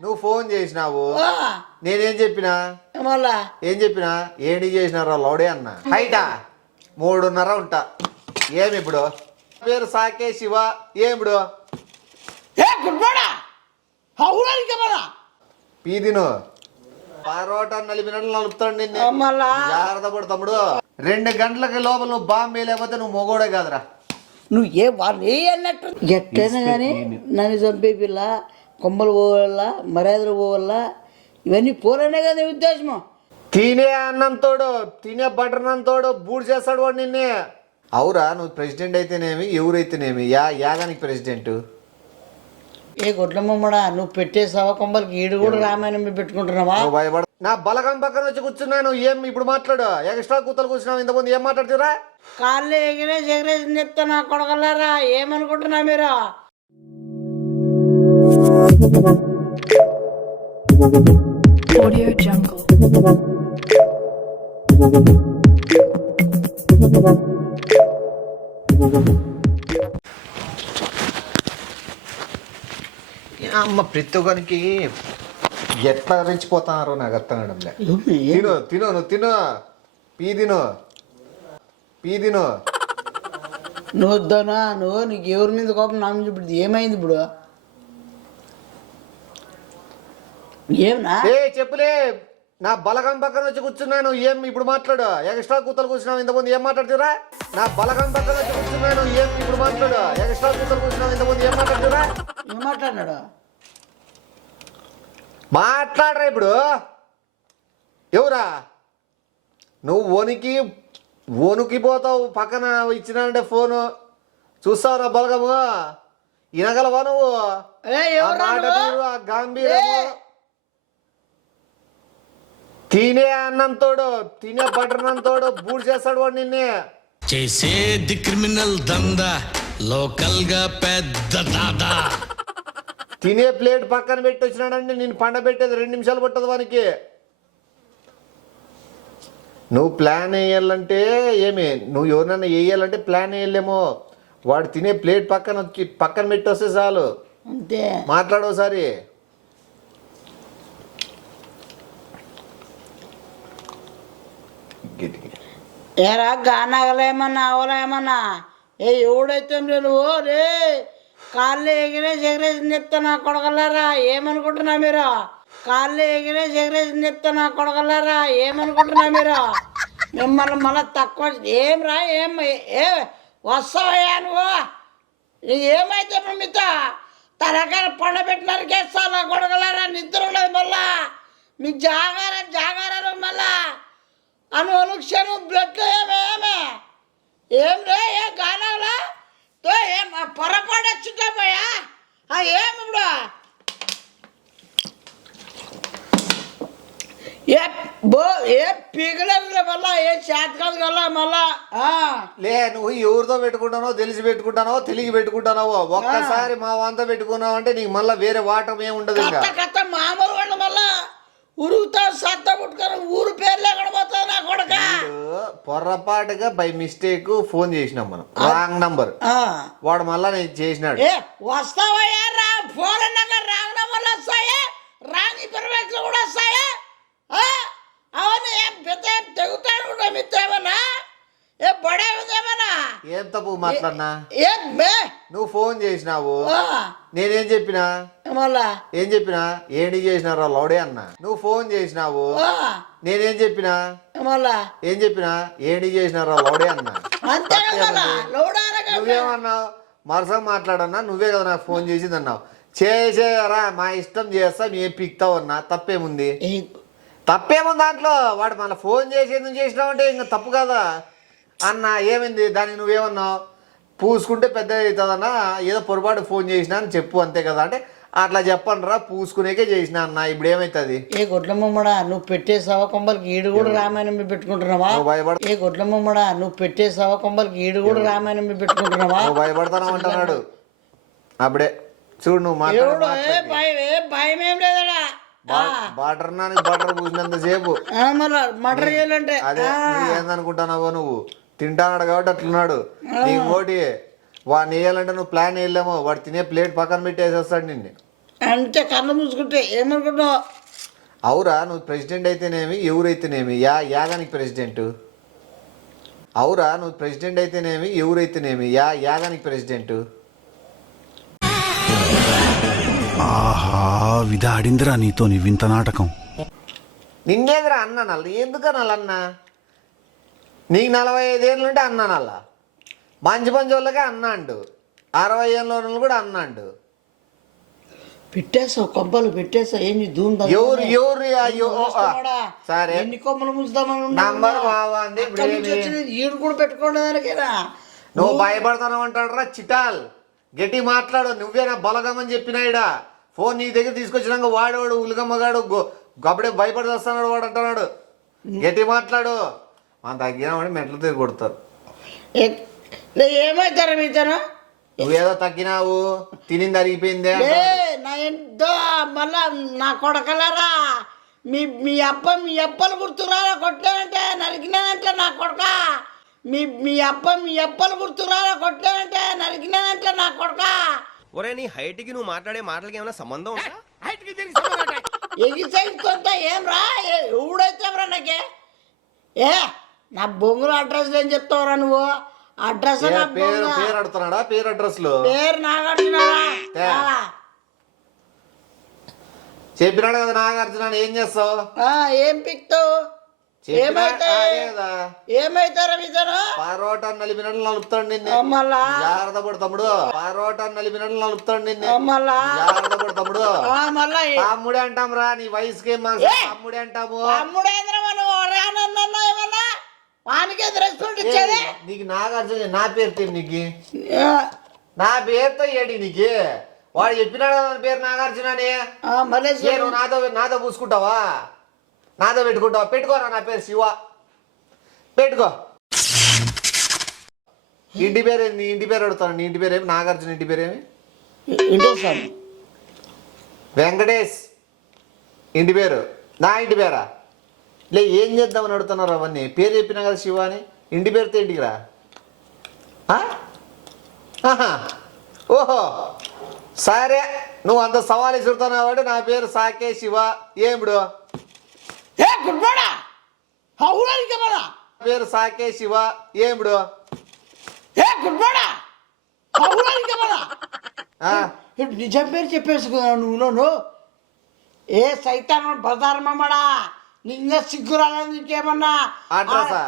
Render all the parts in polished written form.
నువ్వు ఫోన్ చేసినావు, ఆ, నేనేం చెప్పినా మళ్ళా ఏం చెప్పినా ఏంటి చేసినారా లౌడే అన్న. హైటా 3.5 ఉంటా. ఏమి ఇప్పుడు పేరు సాకే శివ ఏమిడు ఏ గుడ్బడా అవునానికి మన పీదిను పరోటా 40 మినిట్లు నలుపుతాడు నిన్ను. మళ్ళా జాగ్రత్త పడు తమ్ముడు. 2 గంటలకి లోపల నువ్వు బాంబే లేకపోతే నువ్వు మొగోడే కాదురా. నువ్వు ఏ వాళ్ళు ఏ అన్నట్టు ఎట్టైనా కానీ నన్ను చంపే పిల్ల కొమ్మలు పోవాల మర్యాదలు పోవాల ఇవన్నీ పోలనే కదా నీ ఉద్దేశము. తినే అన్నంతోడు తినే బటర్ అన్నంతోడు బూడ్ చేస్తాడు వాడు నిన్నే. అవురా నువ్వు ప్రెసిడెంట్ అయితేనేమి ఎవరైతేనేమి యాగానికి ప్రెసిడెంట్. ఏ గొడ్ల మమ్మడా నువ్వు పెట్టే సవ కొమ్మలకి ఈడు కూడా రామాయణం మీద పెట్టుకుంటున్నావా? నువ్వు భయపడ. నా బలగం పక్కన వచ్చి కూర్చున్నాను. ఏం ఇప్పుడు మాట్లాడు? ఎక్స్ట్రా కూతలు కూర్చున్నావు. ఇంతకుముందు ఏం మాట్లాడుతురా? కాళ్ళు ఎగిరేసి ఎగిరేసి చెప్తా నా కొడగలరా ఏమనుకుంటున్నా మీరు? Audio Jungle. అమ్మ ప్రతి ఒక్కరికి ఎట్లా రెచ్చిపోతున్నారో నాకు అర్థం కావడంలే. తిను తిను నువ్వు తిను. పీదిను పీదిను. నువ్వు వద్దానా నువ్వు నీకు ఎవరి మీద కోపం నా మీద ఇప్పుడు ఏమైంది ఇప్పుడు? ఏమన్నా ఏ చెప్పులే. నా బలగం పక్కన వచ్చి కూర్చున్నాను. ఏం ఇప్పుడు మాట్లాడు? ఎక్స్ట్రా కూతలు కూర్చున్నావు. ఇంతకుముందు ఏం మాట్లాడుతురా? నా బలగం పక్కన వచ్చి కూర్చున్నాను. ఏం ఇప్పుడు మాట్లాడు? ఎక్స్ట్రా కూతలు కూర్చున్నావు. ఇంతకుముందు ఏం మాట్లాడుతురా? ఏం మాట్లాడినాడు? మాట్లాడరా ఇప్పుడు. ఎవరా నువ్వు? వణికిపోతావు. పక్కన ఇచ్చినానంటే ఫోను చూస్తావురా బలగము. వినగలవా నువ్వు? ఏ ఆ ఎవరా మాట నువ్వు? తీరు, ఆ గాంభీర్యము. తినే అన్నంతోడు తినే బటర్ అన్నంతోడు బూడ్ చేస్తాడు వాడు నిన్నే. చేసేది క్రిమినల్ దందా లోకల్ గా పెద్ద దాదా. తినే ప్లేట్ పక్కన పెట్టి వచ్చినాడంటే నేను పండబెట్టేది 2 నిమిషాలు పట్టదు వానికి. నువ్వు ప్లాన్ వేయాలంటే ఏమి నువ్వు ఎవరినైనా వేయాలంటే ప్లాన్ వేయలేమో. వాడు తినే ప్లేట్ పక్కన పెట్టి వస్తే చాలు. అంతే మాట్లాడోసారి. ఏరా గానాగలేమన్నా అవలేమన్నా ఏ ఎవడైతే నువ్వు రే కాళ్ళు ఎగిరేసి ఎగిరేసి చెప్తా నా కొడగలరా ఏమనుకుంటున్నా మీరు? కాళ్ళు ఎగిరేసి ఎగిరేసి చెప్తా నా కొడగలరా ఏమనుకుంటున్నా మీరు? మిమ్మల్ని మళ్ళీ తక్కువ ఏం రా ఏం ఏ వస్తావయ్యా నువ్వు? ఏమైతే ఇప్పుడు మీతో తలకాయ పండబెట్టినారు కేస్తా నా కొడగలరా నిద్ర ఉండదు మళ్ళా మీకు జాగారాలు మళ్ళా అనుక్షణం బ్లడ్ ఏమే ఏం రే ఏ గానాలా తో ఏం పొరపాటు వచ్చింటామయ్యా ఏం ఇప్పుడు ఏ పీగలేదు మళ్ళా ఏ చేతకాదు కల్లా మళ్ళా లే నువ్వు ఎవరితో పెట్టుకుంటానో తెలిసి పెట్టుకుంటానో తెలిగి పెట్టుకుంటానో ఒక్కసారి మా వంత పెట్టుకున్నావు అంటే నీకు మళ్ళీ వేరే వాటం ఏమి ఉండదు. ఇంకా కథ మామూలు వాళ్ళు మళ్ళా ఉరుగుతా సత్తా పుట్టుకొని ఊరు పేర్లు ఎక్కడ పోతావు నా కొడక? పొరపాటుగా బై మిస్టేక్ ఫోన్ చేసినాం మనం. Wrong number. వాడు మళ్ళా నేను చేసినాడు. ఏ వస్తావయ్యా రా ఫోన్ అన్నాక రాంగ్ నంబర్లు వస్తాయా? రాంగ్ ఇన్ఫర్మేషన్ కూడా వస్తాయా? అవన్నీ ఏం పెద్ద తెగుతాడు కూడా మిత్రమన్నా ఏ బడే ఉందేమన్నా? ఏం తప్పు మాట్లాడినా? ఏం బే నువ్వు ఫోన్ చేసినావు, నేనేం చెప్పినా? మళ్ళా ఏం చెప్పినా? ఏంటి చేసినారా లౌడే అన్న. నువ్వు ఫోన్ చేసినావు, నేనేం చెప్పినా? మళ్ళా ఏం చెప్పినా? ఏంటి చేసినారా లౌడే అన్న. అంతే కదా లోడారగా నువ్వేమన్నావు? మరసంగా మాట్లాడన్నా నువ్వే కదా నాకు ఫోన్ చేసింది అన్నావు. చేసేరా మా ఇష్టం చేస్తా ఏ పిక్తావు అన్నా. తప్పేముంది? తప్పేముంది దాంట్లో? వాడు మళ్ళీ ఫోన్ చేసి ఎందుకు చేసినావు అంటే ఇంకా తప్పు కదా అన్న. ఏమైంది దాన్ని? నువ్వేమన్నావు? పూసుకుంటే పెద్ద అవుతుందన్నా, ఏదో పొరపాటు ఫోన్ చేసినా అని చెప్పు అంతే కదా అంటే అట్లా చెప్పండి రా పూసుకునేకే చేసినా అన్న. ఇప్పుడు ఏమవుతుంది? ఏ గొడ్ల మమ్మడా నువ్వు పెట్టే సవ కొమ్మలకి ఈడు కూడా రామాయణం మీద పెట్టుకుంటున్నావా? ఏ గొడ్ల మమ్మడా నువ్వు పెట్టే సవ కొమ్మలకి ఈడు కూడా రామాయణం మీద పెట్టుకుంటున్నావా? నువ్వు భయపడతావు అంటున్నాడు. అప్పుడే చూడు నువ్వు భయం ఏం లేదడా. బాటర్ బాటర్ పూసినంత సేపు మటర్ చేయాలంటే అదే ఏందనుకుంటున్నావో నువ్వు. తింటానాడు కాబట్టి అట్లున్నాడు. నీకు ఓటి వాడిని వేయాలంటే నువ్వు ప్లాన్ వేయలేమో. వాడు తినే ప్లేట్ పక్కన పెట్టి వేసేస్తాడు నిన్ను. అంటే కళ్ళు మూసుకుంటే ఏమనుకుంటున్నావు? అవురా నువ్వు ప్రెసిడెంట్ అయితేనేమి ఎవరైతేనేమి యాగానికి ప్రెసిడెంట్. అవురా నువ్వు ప్రెసిడెంట్ అయితేనేమి ఎవరైతేనేమి యాగానికి ప్రెసిడెంట్. ఆహా విధాడిందిరా నీతో నీ వింత నాటకం. నిన్నేదిరా అన్న నల్ల ఎందుకనాలి అన్న? నీకు 45 ఏళ్ళు ఉంటే అన్న నల్ల. మంచి మంచి వాళ్ళకే అన్నాడు. 60 ఏళ్ళ వాళ్ళు కూడా అన్నాడు. పెట్టేసావు కొమ్మలు పెట్టేసావు. ఏంటి ఎవరు సరే ఎన్ని కొమ్మలు ముంచుదామని నంబర్ బాగుంది. ఈడు కూడా పెట్టుకోండి దానికేనా? నువ్వు భయపడతాను అంటాడురా చిటాల్. గట్టి మాట్లాడు. నువ్వే నా బలగమని చెప్పినాయిడా. ఫోన్ నీ దగ్గర తీసుకొచ్చినాక వాడేవాడు ఉలిగమ్మగాడు అప్పుడే భయపడి వస్తున్నాడు వాడు అంటున్నాడు. గట్టి మాట్లాడు. మనం తగ్గినామని మెట్లు తిరిగి కొడతారు. ఏమవుతారా మీతను? నువ్వేదో తగ్గినావు తినింది అరిగిపోయిందే. నా ఎంతో మళ్ళా నా కొడకలరా మీ అప్పలు గుర్తురా కొట్టానంటే నరికినానంటే నా కొడక. మీ అప్పలు గుర్తురా కొట్టానంటే నరికినానంటే నా కొడక. ఒరే నీ హైట్ కి నువ్వు మాట్లాడే మాటలకి ఏమైనా సంబంధం ఉందా? ఎగిసైతుంతా ఏం రా ఎవడైతే రా నాకే ఏ నా బొంగుల అడ్రస్ ఏం చెప్తావురా నువ్వు? అడ్రస్ పేరు అడుగుతున్నాడా? పేరు అడ్రస్ లో పేరు నాగార్జున చెప్పినాడు కదా నాగార్జున. ఏం చేస్తావు? ఏం పిక్తావు? ఏమైతారా మీతను? పరోటా నలిపినట్లు నలుపుతాడు నిన్ను. మళ్ళా జాగ్రత్త పడు తమ్ముడు. పరోటా నలిపినట్లు నలుపుతాడు నిన్ను. మళ్ళా జాగ్రత్త పడు తమ్ముడు. మళ్ళా తమ్ముడే అంటాం రా. నీ వయసుకి ఏం తమ్ముడే అంటాము. ఏమన్నా వానికి రెస్పాండ్ ఇచ్చేది? నీకు నాగార్జున నా పేరుతో నీకు నా పేరుతో ఏడి నీకు? వాడు చెప్పినాడు కదా పేరు నాగార్జున అని. నువ్వు నాతో పూసుకుంటావా? నాతో పెట్టుకుంటావా? పెట్టుకోరా. నా పేరు శివ. పెట్టుకో. ఇంటి పేరు ఏంది? ఇంటి పేరు అడుగుతాను. నీ ఇంటి పేరేమి? నాగార్జున ఇంటి పేరేమి? వెంకటేష్ ఇంటి పేరు. నా ఇంటి పేరా? లే ఏం చేద్దామని అడుగుతున్నారు అవన్నీ. పేరు చెప్పినా కదా శివ అని. ఇంటి పేరుతో ఇంటికి రా. ఓహో సరే నువ్వు అంత సవాల్ ఇస్తున్నావు కాబట్టి నా పేరు సాకే శివ. ఏమిడు పేరు సాకే శివ. ఏమిడు నిజం పేరు చెప్పేసుకున్నావు నువ్వు. ఏ సైతాన్ బజారమ్మడా నిన్న సిగ్గురాలని నీకేమన్నా అడ్రసా?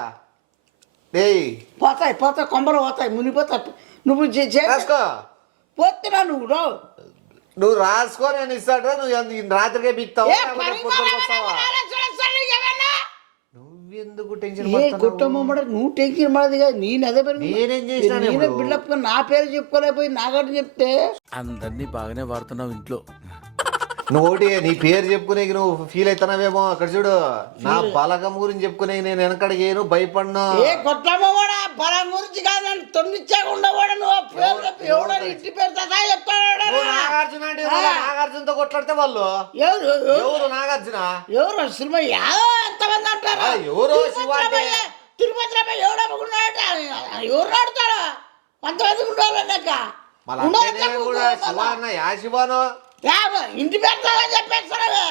పోతాయి కొమ్మలు పోతాయి మునిపోతాయి. నువ్వు రాసుకో. పోతున్నా నువ్వు రాసుకో. నేను ఇస్తాడు. నువ్వు రాత్రికే బిక్తావు. నువ్వెందుకు టెన్షన్ గుట్టమ్మడ నువ్వు టెన్షన్ పడదు కదా. నేను అదే నేనేం చేసిన బిల్డప్ నా పేరు చెప్పుకోలేకపోయి నాగట్టు చెప్తే అందరినీ బాగానే వాడుతున్నావు ఇంట్లో. నువ్వు నీ పేరు చెప్పుకునే నువ్వు ఫీల్ అవుతున్నావేమో. అక్కడ చూడు నా బలగం గురించి చెప్పుకునే నేను వెనకడికి భయపడినా. ఏ కొట్టమ్మడా బలం గురించి కాదు తొండిచ్చాకుండా నువ్వు ఇంటి పేరు చెప్తాడు. నాగార్జునతో కొట్లాడితే వాళ్ళు ఎవరు? నాగార్జున ఎవరు? సినిమా ఎంతమంది అంటారు? ఎవరు? తిరుపతి ఎవరు ఆడతాడు? అంతమంది ఉండాలి. శివాను ఇంటి పేరు చెప్పేస్తారా?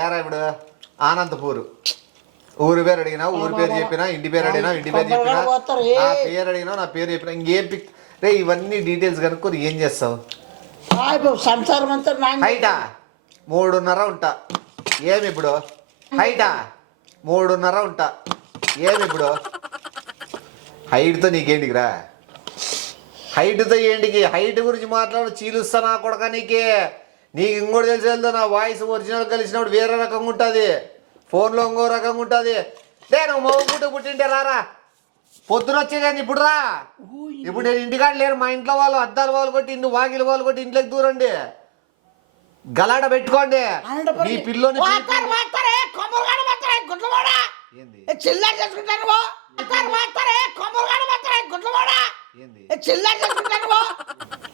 ఏరా ఇప్పుడు అనంతపూర్ ఊరి పేరు అడిగినా ఊరి పేరు చెప్పినా. ఇంటి పేరు అడిగినా ఇంటి పేరు చెప్పినా. నా పేరు అడిగినా నా పేరు చెప్పినా. ఇంకేం రే ఇవన్నీ డీటెయిల్స్ కనుక్కొని ఏం చేస్తావు? సంసారం అంతా హైటా 3.5 ఉంటా. ఏమి ఇప్పుడు? హైటా 3.5 ఉంటా. ఏమి ఇప్పుడు? హైట్తో నీకేంటికిరా? హైట్తో ఏంటికి? హైట్ గురించి మాట్లాడు. చీలుస్తా నా కొడక నీకే. నీకు ఇంకోటి తెలిసి వెళ్తా. నా వాయిస్ ఒరిజినల్ కలిసినప్పుడు వేరే రకంగా ఉంటుంది. ఫోన్లో ఇంకో రకంగా ఉంటుంది. నువ్వు మగ పుట్టింటే రారా. పొద్దున వచ్చేదాన్ని ఇప్పుడు రా. ఇప్పుడు నేను ఇంటికాడ లేరు. మా ఇంట్లో వాళ్ళు అద్దాలు వాళ్ళు కొట్టి ఇంటి వాకిలు వాళ్ళు కొట్టి ఇంట్లోకి దూరండి. గలాట పెట్టుకోండి. నీ పిల్లోని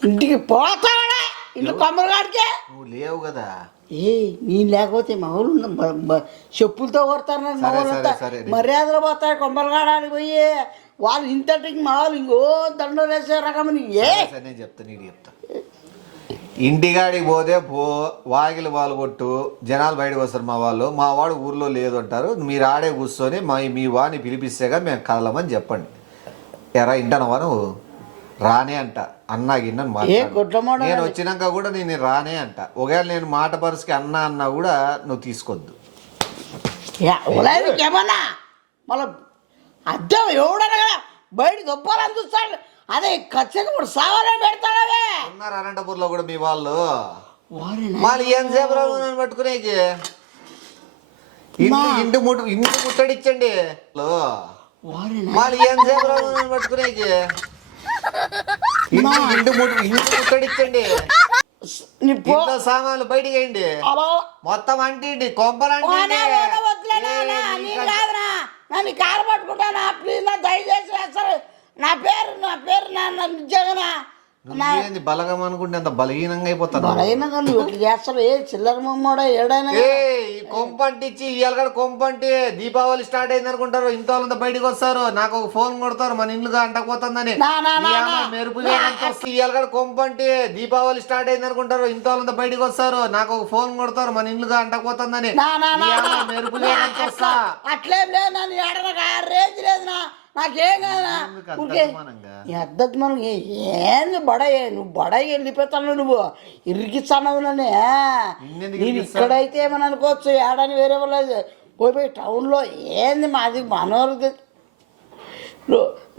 ఇంటికి పోతాడా? ఇంటి కొమ్మలగాడికే నువ్వు లేవు కదా. నేను లేకపోతే మా వాళ్ళు చెప్పులతో కొడతారు. మా వాళ్ళంతా మర్యాదలు పోతాయి. కొమ్మలగాడానికి పోయి వాళ్ళు ఇంతటికి మా వాళ్ళు ఇంకో దండలు వేసే రకం. నేను చెప్తా. ఇంటికాడికి పోతే వాకిలి వాళ్ళు కొట్టు, జనాలు బయటకు వస్తారు. మా వాడు ఊర్లో లేదు అంటారు. మీరు ఆడే కూర్చొని మీ వాడిని పిలిపిస్తేగా మేము కదలమని చెప్పండి. ఎరా ఇంటనవా నువ్వు? రానే అంట అన్నా గిన్నని మాట్లాడు. నేను వచ్చినాక కూడా నేను రానే అంట. ఒకవేళ నేను మాట పరుసుకి అన్నా కూడా నువ్వు తీసుకోవద్దు. ఏమన్నా మళ్ళీ అద్దె ఎవడనగా బయట దొప్పాలని చూస్తాడు. అదే ఖచ్చితంగా ఇప్పుడు సావాలని పెడతాడే ఉన్నారు అనంతపూర్లో కూడా మీ వాళ్ళు. మళ్ళీ ఎంతసేపు రావు నన్ను పట్టుకునేకి? ఇంటి ముట్టడిచ్చండి. మళ్ళీ ఎంతసేపు రావు నన్ను పట్టుకునేకి? ఇంటి ముట్టడిచ్చండి. ఇంట్లో సామాన్లు బయటికి వేయండి. మొత్తం అంటే కొంపలంటే నన్ను కారు పట్టుకుంటానా ప్లీజ్ నా దయచేసి అసలు నా పేరు నా నిజంగా బలగం అనుకుంటే అంత బలహీనంగా అయిపోతాను. బలహీనంగా నువ్వు ఇట్లా చేస్తావు. ఏ చిల్లర మమ్మోడా ఏడైనా కొంపంటిచ్చి ఇవాళ కొంపంటి దీపావళి స్టార్ట్ అయింది అనుకుంటారు. ఇంత వాళ్ళంతా బయటకు వస్తారు, నాకు ఒక ఫోన్ కొడతారు మన ఇల్లుగా అంటకపోతుందని. మెరుపు ఇవాళ కొంపంటి దీపావళి స్టార్ట్ అయింది అనుకుంటారు. ఇంత వాళ్ళంతా బయటకు వస్తారు, నాకు ఒక ఫోన్ కొడతారు మన ఇల్లుగా అంటకపోతుందని. మెరుపు అట్లేం లేదు. నన్ను ఎడనక రేంజ్ లేదు నాకేం కాదా మనకి ఏంది బడయ్యే నువ్వు బడయ్యి వెళ్ళిపోతాను. నువ్వు ఇరికిస్తావు నన్ను. నేను ఇక్కడైతే ఏమని అనుకోవచ్చు, ఏడని వేరే వాళ్ళు పోయి టౌన్లో ఏంది మాది మనోరు.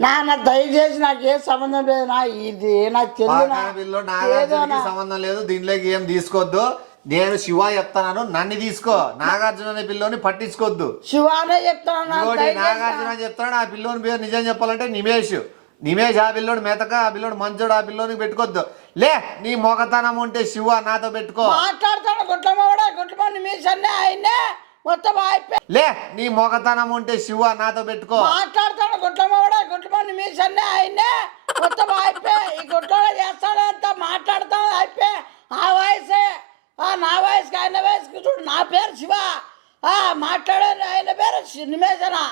నా దయచేసి నాకు ఏ సంబంధం లేదు. ఇది నాకు తెలియదు సంబంధం లేదు. దీంట్లోకి ఏం తీసుకోవద్దు. నేను శివ చెప్తాను, నన్ను తీసుకో. నాగార్జున అనే పిల్లోని పట్టించుకోవద్దు. శివానే చెప్తాను. నాగార్జున చెప్తాను. ఆ పిల్లోని పేరు నిజం చెప్పాలంటే నిమేష్. ఆ పిల్లోడు మెతక, ఆ పిల్లోడు మంచోడు. ఆ పిల్లోనికి పెట్టుకోవద్దు. లే నీ మొగతనం ఉంటే శివ నాతో పెట్టుకో. మాట్లాడతాను గుట్లమ్మ నిమేష్ అన్నీ ఆయన్నే మొత్తం అయిపోయి. లే నీ మొగతనం ఉంటే శివ నాతో పెట్టుకో. మాట్లాడతాను గుట్లమ్మ నిమేష్ అన్నీ ఆయన్నే మొత్తం అయిపోయి. ఈ గుట్లో చేస్తాడు అంత మాట్లాడతాను అయిపోయి. ఆ వయసే నా వయసుకి ఆయన వయసుకి చూడు. నా పేరు శివ. మాట్లాడాను ఆయన పేరు నిమేషనా.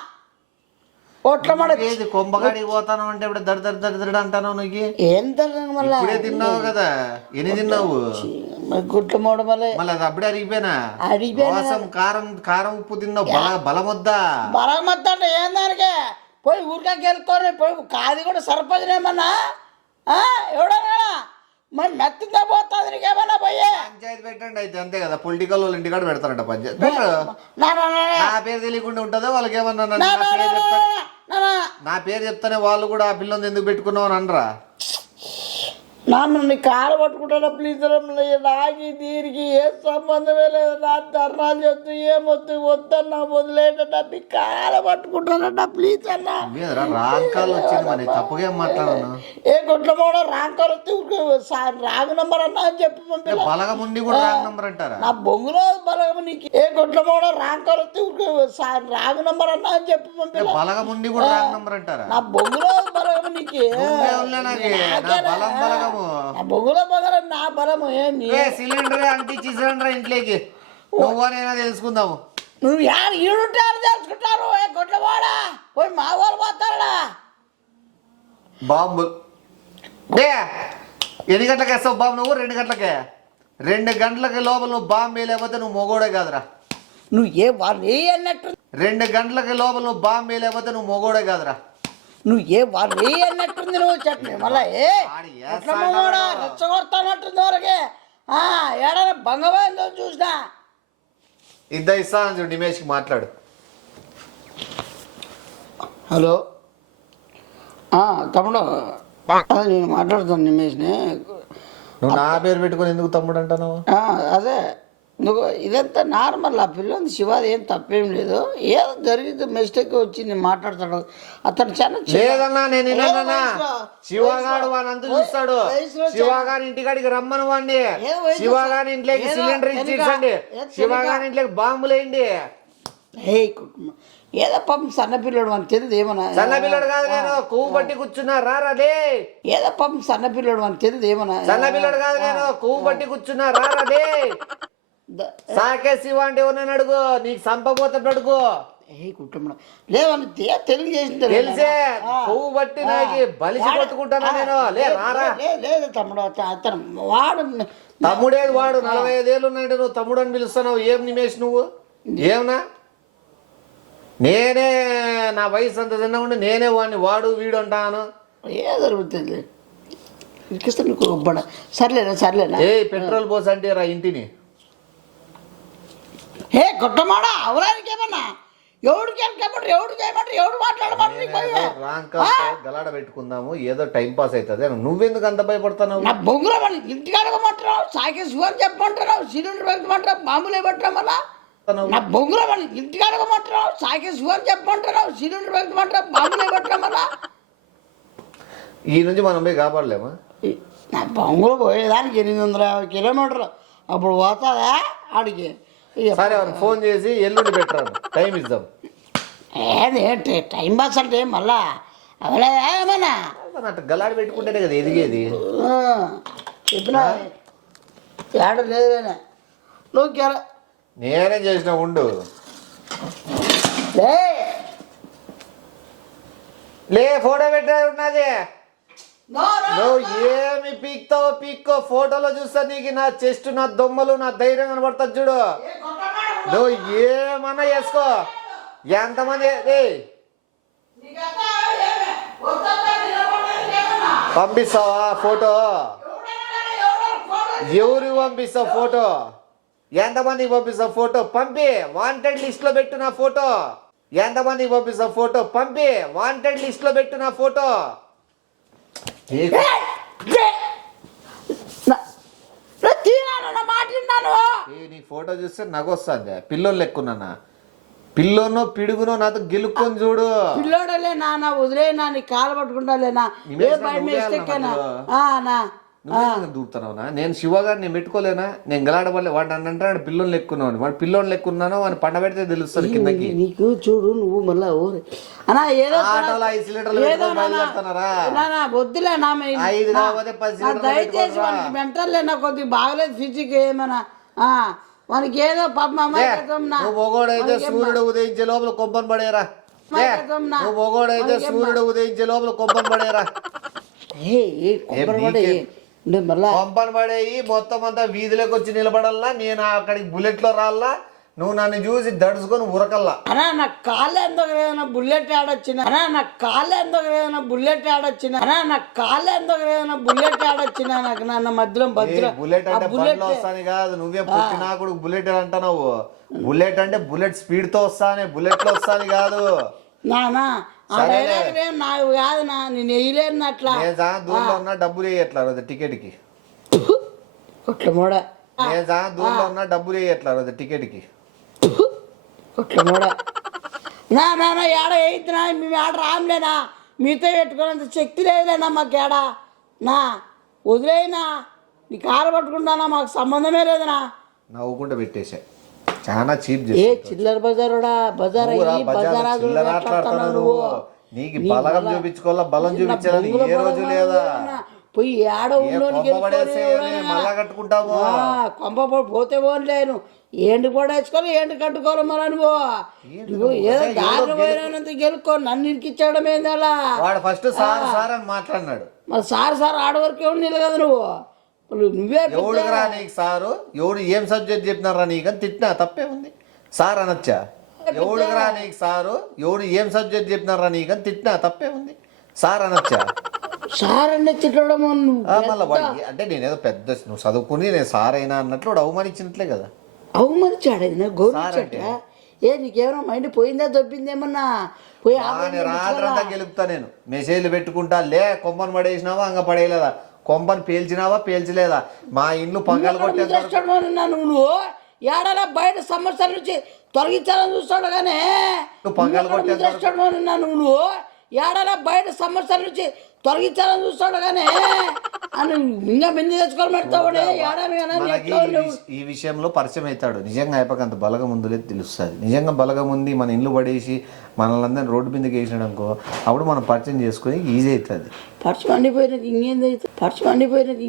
కొంబగాడికి పోతాను అంటే ఇప్పుడు దరిద్ర అంటాను. నీకు ఏం తిన్నాను మళ్ళీ తిన్నావు కదా? ఎన్ని తిన్నావు? గుట్ల మూడ మళ్ళీ అది అప్పుడే అరిగిపోయినా. కారం ఉప్పు తిన్నావు. బలమొద్దా అంటే ఏం దానికి పోయి ఊరికాకి వెళ్తాను. పోయి కాది కూడా సర్పంచ్ ఏమన్నా ఎవడన్నా మరి మెత్తంగా పోతుంది. నీకేమన్నా పోయే పంచాయతీ పెట్టండి అయితే. అంతే కదా, పొలిటికల్ వాళ్ళు ఇంటికాడ పెడతారంట పంచాయతీ. నా పేరు తెలియకుండా ఉంటుందో వాళ్ళకి ఏమన్నా? నా పేరు చెప్తానే వాళ్ళు కూడా ఆ పిల్లని ఎందుకు పెట్టుకున్నావు అని అనరా? నీ కాలు పట్టుకుంటారా ప్లీజ్? నాకు దీనికి ఏ సంబంధమే లేదు. నా ధర్నాలు చెప్తూ ఏమొద్దు వద్దన్నా వదిలేటన్నా నీ కాలు పట్టుకుంటారన్నా ప్లీజ్ అన్నా. రాంగ్ కాల్ వచ్చింది మరి తప్పుగా మాట్లాడను. ఏ గుట్ల కూడా రాంగ్ కాల్ వస్తే రాంగ్ నంబర్ అన్నా అని చెప్పి పంపి. బలగం ఉండి కూడా రాంగ్ నంబర్ అంటారా? నా బొంగులో బలగం నీకు. ఏ గుట్ల కూడా రాంగ్ కాల్ వస్తే రాంగ్ నంబర్ అన్నా అని చెప్పి పంపి. బలగం ఉండి కూడా రాంగ్ నంబర్ అంటారా? నా బొంగులో బలగం నీకు. బొంగులో బలగం నా బలము. సిలిండర్ అంటించి సిలిండర్ ఇంట్లోకి నువ్వనైనా తెలుసుకుందాము. నువ్వు ఈడుంటారు తెలుసుకుంటారు. గొడ్లవాడా పోయి మా వాళ్ళు పోతారా? బాంబు ఎన్ని గంటలకు వేస్తావు బాబు నువ్వు? 2 గంటలకే. 2 గంటలకి లోపల నువ్వు బాంబు వేయలేకపోతే నువ్వు మొగోడే కాదురా. నువ్వు ఏ వాళ్ళు ఏ అన్నట్టు 2 గంటలకి లోపల నువ్వు బాంబు వేయలేకపోతే నువ్వు మొగోడే కాదురా. నువ్వు ఏ వాళ్ళు ఏ అన్నట్టుంది. నువ్వు చెప్పి మళ్ళా రెచ్చగొడతానట్టుంది వరకే. ఏడైనా బంగమైందో చూసినా. ఇద్దరు ఇస్తాను చూడు. నిమేష్కి మాట్లాడు. హలో తమ్ముడు, నేను మాట్లాడుతాను నిమేష్ని. నువ్వు నా పేరు పెట్టుకొని ఎందుకు తమ్ముడు అంటాను? అదే నువ్వు ఇదంతా నార్మల్. ఆ పిల్లలు శివాది ఏం తప్పేం లేదు. ఏదో జరిగింది మిస్టేక్ వచ్చింది మాట్లాడతాడు అతను. లేదన్నా నేను శివగాడు వాడంతా చూస్తాడు. శివగాని ఇంటికాడికి రమ్మను వాడిని. శివగాని ఇంట్లోకి సిలిండర్ ఇచ్చిండి. శివగాని ఇంట్లోకి బాంబులు వేయండి. ఏదో పాపం సన్నపిల్లడు అని తెలియదు. ఏమన్నా సన్నపిల్లడు కాదు, నేను కొవ్వు పట్టి కూర్చున్నా రాదే. ఏదో పాపం సన్నపిల్లడు అని తెలియదు. ఏమన్నా సన్నపిల్లడు కాదు, నేను కొవ్వు పట్టి కూర్చున్నా రాదే. సాకే శివ అంటే ఎవరినైనా అడుగు, నీకు సంపపోతాడు అడుగు. ఏ కుటుంబం లేవని తెలుగు చేసింది తెలిసే పువ్వు బట్టి నాకు బలిసి కొట్టుకుంటానా నేను లే రారా లేదు తమ్ముడు అతను వాడు తమ్ముడేది వాడు 45 ఏళ్ళు ఉన్నాయంటే నువ్వు తమ్ముడు అని పిలుస్తున్నావు ఏం నిమేష్ నువ్వు ఏమన్నా నేనే నా వయసు అంత చిన్న ఉండి నేనే వాడిని వాడు వీడు అంటాను ఏ జరుగుతుంది ఇరికిస్తే నీకు ఒబ్బడ సర్లేనా ఏ పెట్రోల్ పోసి అంటే రా ఇంటిని ఏ కొట్టమాడా అవరానికి ఏమన్నా ఎవడికి ఎవడు మాట్లాడమని గలాడ పెట్టుకుందాము ఏదో టైం పాస్ అవుతుంది నువ్వెందుకు అంత భయపడుతున్నావు నా బొంగుల ఇంటికి అడగమంటున్నావు సాకేసి అని చెప్పమంటున్నావు సిలిండర్ పెట్టమంటావు మామూలు ఇవ్వటం వల్ల నా బొంగుల ఇంటికి అడగమంటున్నావు సాకేసి అని చెప్పమంటున్నావు సిలిండర్ పెట్టమంటావు మామూలు ఇవ్వటం వల్ల ఈ నుంచి మనం పోయి కాపాడలేమా నా బొంగులు పోయేదానికి 850 కిలోమీటర్లు అప్పుడు పోతుందా ఆడికి సరే ఫోన్ చేసి ఎల్లుండి పెట్టరాను టైం ఇద్దాం ఏదేంటి టైం పాస్ అంటే మళ్ళా అవలేదా ఏమన్నా అట్లా గలాడ పెట్టుకుంటేనే కదా ఎదిగేది చెప్పినా ఏడ లేదేనా నువ్వు నేనేం చేసిన ఉండు లే ఫోటో పెట్టే ఉన్నది నువ్వు ఏమి పీక్కో ఫోటోలో చూస్తా నీకు నా చెస్ట్ నా దొమ్మలు నా ధైర్యం కనబడుతుంది చూడు నువ్వు ఏమన్నా చేసుకో ఎంతమంది పంపిస్తావా ఫోటో ఎవరికి పంపిస్తావు ఫోటో ఎంతమందికి పంపిస్తావు ఫోటో పంపి వాంటెడ్ లిస్ట్ లో పెట్టు నా ఫోటో ఎంతమందికి పంపిస్తావు ఫోటో పంపి వాంటెడ్ లిస్ట్ లో పెట్టు నా ఫోటో నీ ఫోటో చూస్తే నగొస్తుంది పిల్లోళ్ళు ఎక్కున్నానా పిల్లోనో పిడుగునో నాతో గెలుక్కొని చూడు పిల్లోడలే నాన్న వదిలేనా నీ కాలు పట్టుకుంటాలేనా ఏ బై మిస్టేకేనా దూరుతున్నావునా నేను శివగారిని నేను పెట్టుకోలేనా నేను గలాడబడలే వాడు నన్ను అంటాడు పిల్లోని లెక్కున్నావు వాడు పిల్లోని లెక్కున్నాను వాడిని పండబెడితే తెలుస్తుంది కిందకి నీకు చూడు నువ్వు మళ్ళా ఊరే అన్నా ఏదో ఆటోలో 5 లీటర్లు బయలుదేరుతున్నారా వద్దులే నా 5 కాకపోతే 10 దయచేసి వానికి మెంటల్లే కొద్దిగా బాగలేదు ఫిజిక్ ఏమన్నా వానికి ఏదో పాపం నువ్వు మొగోడైతే సూర్యుడు ఉదయించే లోపల కొంపను పడేరా నువ్వు మొగోడైతే సూర్యుడు ఉదయించే లోపల కొంపను పడేరా కొంపను పడేయి మొత్తం అంతా వీధిలోకి వచ్చి నిలబడల్లా నేను అక్కడికి బుల్లెట్ లో రాల్లా నువ్వు నన్ను చూసి దడుచుకొని ఉరకల్లా అనా నా కాళ్ళు ఎందుకు ఏదైనా బుల్లెట్ ఆడొచ్చిన అనా నా కాళ్ళు ఎందుకు ఏదైనా బుల్లెట్ ఆడొచ్చిన అనా నా కాళ్ళు ఎందుకు ఏదైనా బుల్లెట్ ఆడొచ్చిన నాకు నాన్న మధ్యలో బుల్లెట్ అంటే బండ్లో వస్తాను కాదు నువ్వే పుట్టినా కూడా బుల్లెట్ అంటున్నావు బుల్లెట్ అంటే బుల్లెట్ స్పీడ్ తో వస్తానే బుల్లెట్ లో వస్తాను కాదు నానా నాకు కాదు నా నేను వేయలేను అట్లా దూరంలో ఉన్నా డబ్బులు వేయట్లా టికెట్ కి కొట్ల మూడ నేను దూరంలో ఉన్నా డబ్బులు వేయట్లా టికెట్ కి కొట్ల మూడ నా ఏడ వేయితున్నా మేము ఏడ రాములేనా మీతో పెట్టుకున్నంత శక్తి లేదులేనా మాకు ఏడ నా వదిలేనా నీ కాలు పట్టుకుంటానా మాకు సంబంధమే లేదనా నవ్వుకుంటూ పెట్టేసా చాలా చీప్ ఏ చిల్లర బజారుడా బజార్ నీకు బలగం చూపించుకోవాలా బలం చూపించాలని ఏ రోజు లేదా పోయి ఏడ మళ్ళా కట్టుకుంటావు కొంప పోతే పోలేను ఏంటి కూడా వేసుకోవాలి ఏంటి కట్టుకోవాలి మళ్ళా నువ్వు ఏదో దారి పోయినంత గెలుక్కో నన్ను ఇరికిచ్చాడం ఏంది అలా వాడు ఫస్ట్ సార్ అని మాట్లాడినాడు మరి సార్ ఆడవరకు ఎవరు నిల కదా నువ్వే ఎవడురా నీకు సారు ఎవడు ఏం సబ్జెక్ట్ చెప్పినారా నీకు అని తిట్టినా తప్పే ఉంది సార్ అనొచ్చా ఎవడురా నీకు సారు ఎవడు ఏం సబ్జెక్ట్ చెప్పినారా నీకు అని తిట్టినా తప్పే ఉంది సార్ అనొచ్చా సార్ అన్నీ తిట్టడం మళ్ళీ వాడికి అంటే నేనేదో పెద్ద నువ్వు చదువుకుని నేను సార్ అయినా అన్నట్లు వాడు అవమానించినట్లే కదా అవమానించాడు గౌరవించట ఏ నీకేమైనా మైండ్ పోయిందా దొబ్బిందేమన్నా పోయి రాత్రంతా గెలుపుతా నేను మెసేజ్లు పెట్టుకుంటా లే కొమ్మను పడేసినావా అంగ పడేయలేదా కొంపని పేల్చినావా పేల్చలేదా మా ఇల్లు పగలు కొట్టేస్తాడు నువ్వు ఏడాల బయట సమస్యల నుంచి తొలగించాలని చూస్తాడు కానీ పగలు కొట్టేస్తాడు నువ్వు ఏడాల బయట సమస్యల నుంచి తొలగించాలని చూస్తాడు కానీ ఇంకా బింది తెచ్చుకొని పెడతావుడే ఈ విషయంలో పరిచయం అవుతాడు నిజంగా అయిపోక అంత బలగం ఉందో తెలుస్తుంది నిజంగా బలగం ఉంది మన ఇల్లు పడేసి మనల్ని అందరినీ రోడ్డు మీదకి వేసినాడు అనుకో అప్పుడు మనం పరిచయం చేసుకుని ఈజీ అవుతుంది పరిచయం అండిపోయినాక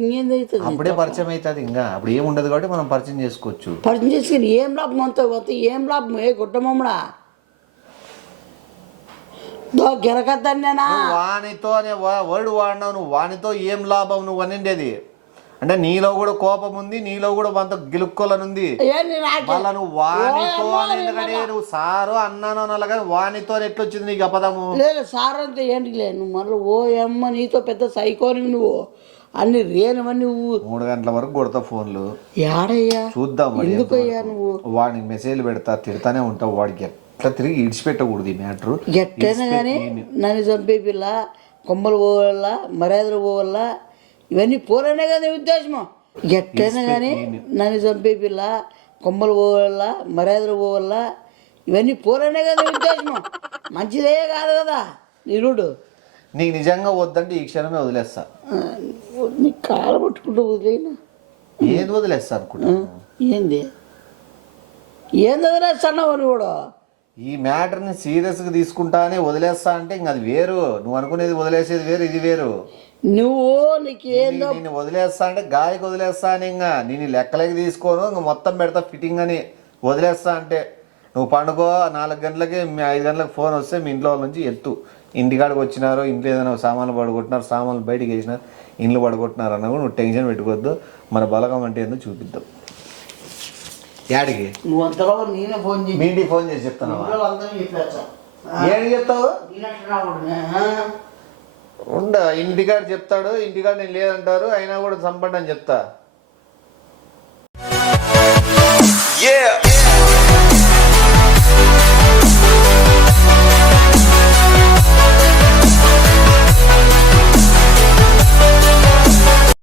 ఇంకేందవుతుంది అప్పుడే పరిచయం అవుతుంది ఇంకా అప్పుడు ఏం ఉండదు కాబట్టి మనం పరిచయం చేసుకోవచ్చు పరిచయం చేసుకుని ఏం లాభం అంతా ఏం లాభం ఏ గుట్టమమ్మడా గిరకద్దన్నేనా నువ్వు వానితో అనే వర్డ్ వాడినావు, నువ్వు వానితో ఏం లాభం నువ్వు అనిండేది? అంటే నీలో కూడా కోపం ఉంది, నీలో కూడా అంత గిలుక్కోలనుంది. మళ్ళా నువ్వు వానితో అని ఎందుకంటే నువ్వు సారు అన్నాను అనగా వానితో ఎట్లొచ్చింది నీకు అపదము? లేదు సార్ అంతే ఏంటి లేదు, నువ్వు మళ్ళీ ఓ అమ్మ నీతో పెద్ద సైకోని నువ్వు అన్ని రేనవన్నీ నువ్వు 3 గంటల వరకు కొడతా ఫోన్లు. ఏడయ్యా చూద్దాం మరి ఎందుకయ్యా నువ్వు వాడికి మెసేజ్లు పెడతా, తిడతానే ఉంటావు. వాడికి ఎట్లా తిరిగి ఇడిచిపెట్టకూడదు ఈ మ్యాటర్. ఎట్టైనా కానీ నన్ను చంపే పిల్ల కొమ్మలు పోవాల మర్యాదలు పోవాల ఇవన్నీ పోలనే కదా నీ ఉద్దేశము. ఎట్టైనా కానీ నన్ను చంపే పిల్ల కొమ్మలు పోవాల మర్యాదలు పోవాల ఇవన్నీ పోలనే కదా నీ ఉద్దేశము. మంచిదే కాదు కదా నిరుడు. నీకు నిజంగా వద్దంటే ఈ క్షణమే వదిలేస్తా. నీ కాలు పట్టుకుంటూ వదిలేనా? ఏది వదిలేస్తా అనుకుంటా? ఏంది ఏంది వదిలేస్తున్నావు అని కూడా ఈ మ్యాటర్ని సీరియస్గా తీసుకుంటానే వదిలేస్తా అంటే ఇంక అది వేరు. నువ్వు అనుకునేది వదిలేసేది వేరు, ఇది వేరు. నువ్వు నీకేందో నేను వదిలేస్తా అంటే గాలికి వదిలేస్తా అని ఇంకా నేను లెక్కలకి తీసుకోను, ఇంకా మొత్తం పెడతా ఫిట్టింగ్ అని వదిలేస్తా అంటే. నువ్వు పండుకో 4 గంటలకి 5 గంటలకు ఫోన్ వస్తే మీ ఇంట్లో వాళ్ళ నుంచి ఎత్తు. ఇంటికాడికి వచ్చినారో ఇంట్లో ఏదైనా సామాన్లు పడగొట్టినారు, సామాన్లు బయటికి వేసినారు, ఇండ్లు పడగొట్టినారు అన్నా కూడా నువ్వు టెన్షన్ పెట్టుకోవద్దు. మన బలగం అంటే ఏందో చూపిద్దాం. యాడికి నువ్వు అంతలో నేనే ఫోన్ మీ ఇంటికి ఫోన్ చేసి చెప్తాను. ఏడికి చెప్తావు? ఉండ ఇంటికాడ చెప్తాడు, ఇంటికాడ నేను లేదంటారు, అయినా కూడా చంపండి అని చెప్తా.